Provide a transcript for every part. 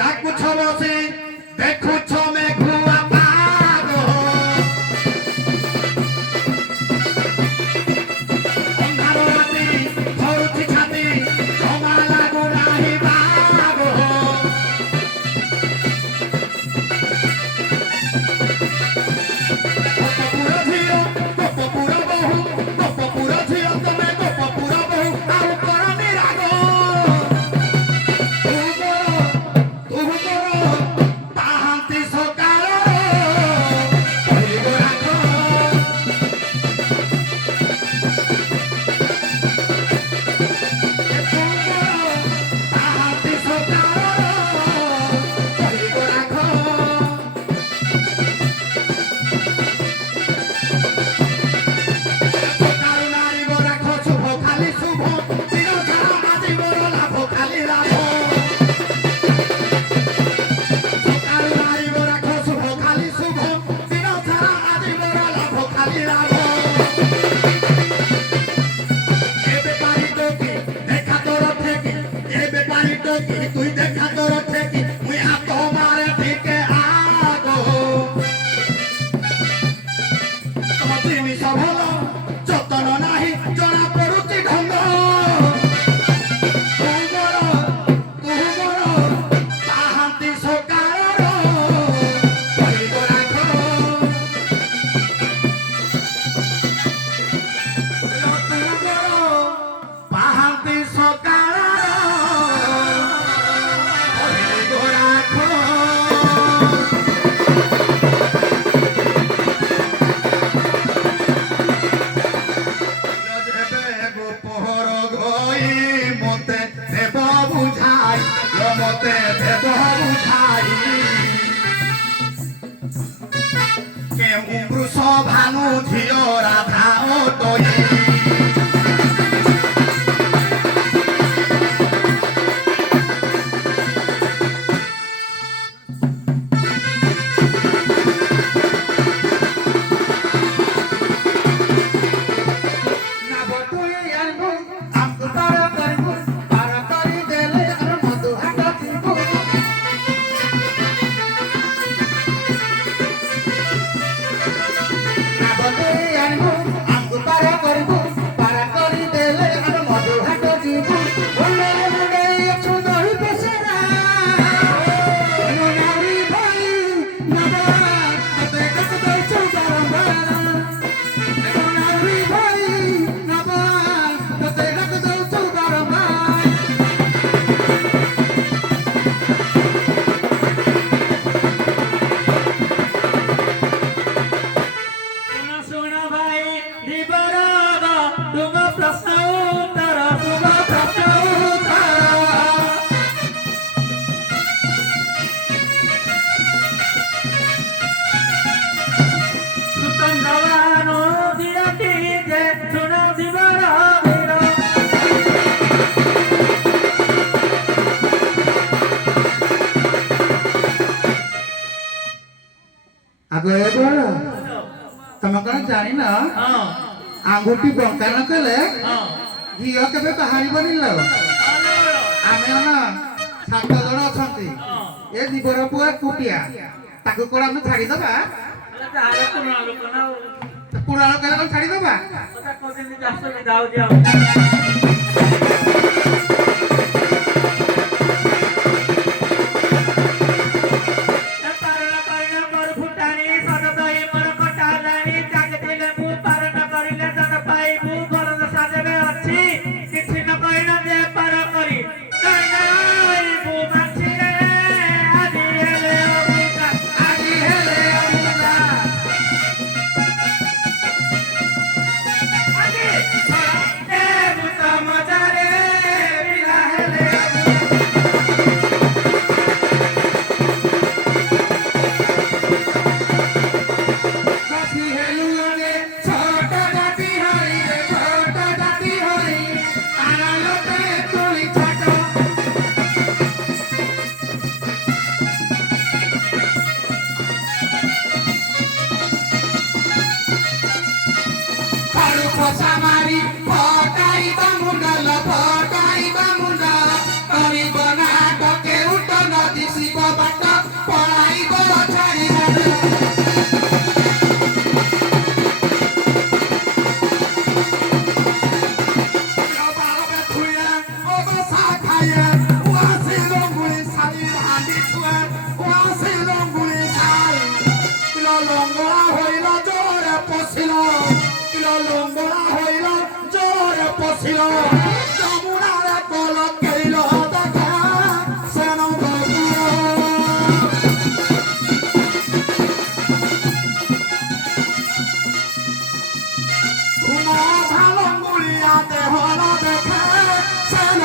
ডাকুছ বসে দেখুছ মেঘুয়া পাগ ଅନ୍ଧାର ରାତି ଧରୁଛି ଛାତି ଜମା ଲାଗୁ ନାହିଁ ବାଗ ଗୋପପୁର ଝିଅ ଗୋପପୁର ବୋହୂ ଗୋପପୁର ଝିଅ ତମେ ଗୋପପୁର ବୋହୂ ଆଉ କରନି ରାଗ ତୁ ମୋର ପାହାନ୍ତି ସକାଳର କହିବ ରାଗ ପାହାନ୍ତି ସକାଳର କହିବ ରାଗ ସକାଳୁ ନାରୀ ରାଖ ଶୁଭ ଖାଲି ଶୁଭ ଦିନ ସାରା ଆଜି ମୋର ଲାଭ ଖାଲି ଲାଭ ସକାଳୁ ନାରୀ ରାଖ ଶୁଭ ଖାଲି ଶୁଭ ଦିନ ସାରା ଆଜି ମୋର ଲାଭ ଖାଲି ଲାଭ ଏବେ ପାରି ଟୋକି দেখা তোর থেকে ଏବେ ପାରି ଟୋକି তুই দেখা তোর থেকে মুই হাত মারে ঠিকে আগো ତମ ଜିନିଷ ଭଲ ଯତନ ନାହିଁ ଜଣା ପଡୁଛି ଢଙ୍ଗ ତୁ ମୋର ପାହାନ୍ତି ସକାଳର କହିବ ରାଗ ତୁ ମୋର ପାହାନ୍ତି ସକାଳର କହିବ ରାଗ ଯେବେ ଗୋପହର ଘଇ ମତେ ଦେବ ବୁଝାଇ ଲୋ ମତେ ଦେବ ବୁଝାଇ କେଉଁ ବୃଷ ଭାନୁ ଝିଅ ରାଧା ଅଟଇ ତମେ କଣ ଜାଣିନ ଆଙ୍ଗୁଠି ବଙ୍କା ନ କଲେ ଝିଅ କେବେ ବାହାରିବନି ଲୋ ଆମେ ନା 7 ଜଣ ଅଛନ୍ତି ଏ ଦିବର ପୁଅ ଏକୁଟିଆ ତାକୁ କଣ ଆମେ ଛାଡ଼ିଦବା ପୁରାଣ କଲେ କଣ ଛାଡ଼ିଦବା মজারে ছুঁয়ে ওয়াসিল গুলি চাই কিলো লঙ্গড়া হইল জোরে পশিল কিলো লঙ্গড়া হইল জোরে পশিল যমুনারে কল কেইল দেখা সেন ভালো গুলিয়াতে হল দেখে সেন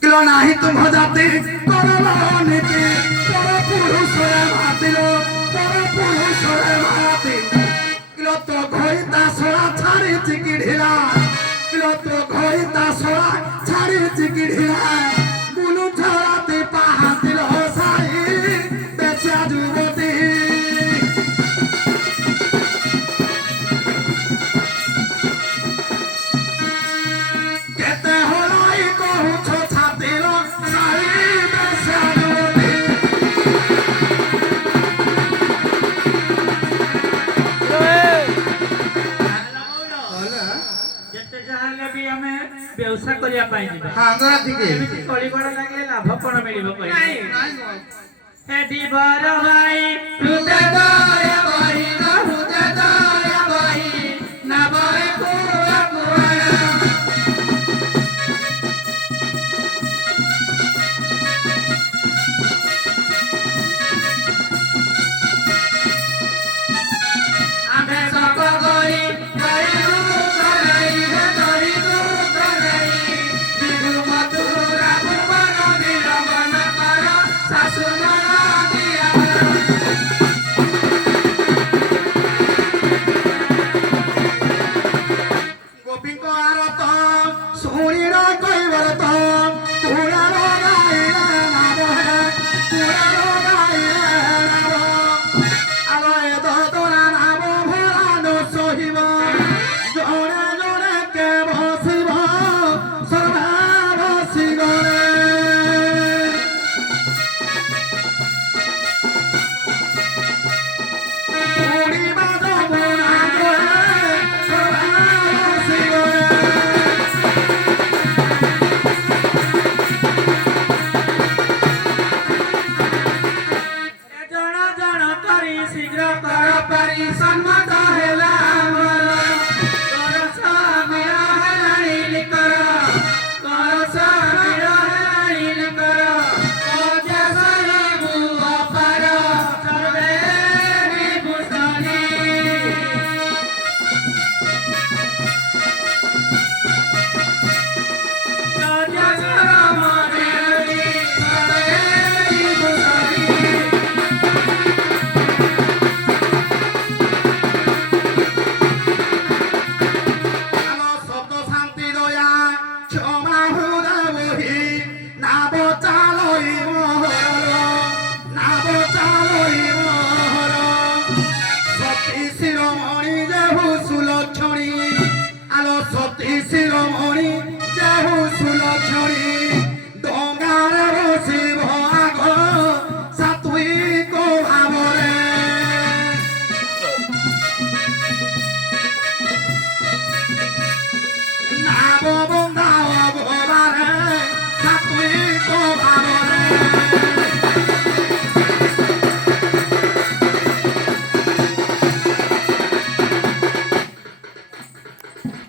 কিলো নাহি তুম জাতি করল নীতি পর পুরুষরে মাতিল পর পুরুষরে মাতি কিলো তো ঘই দাসরা ছাড়ি চিকি ঢিলা কিলো তো ঘই দাসরা ছাড়ি চিকি ঢিলা বুলু ছড়াতে পাহাতিল সাই বেচা যুবতী व्यवसाय करिया पाई जिबा हांगरा दिके एमिति कलिगडा लागे लाभ कोन मिलिबो कहि हे दिबर भाई रुते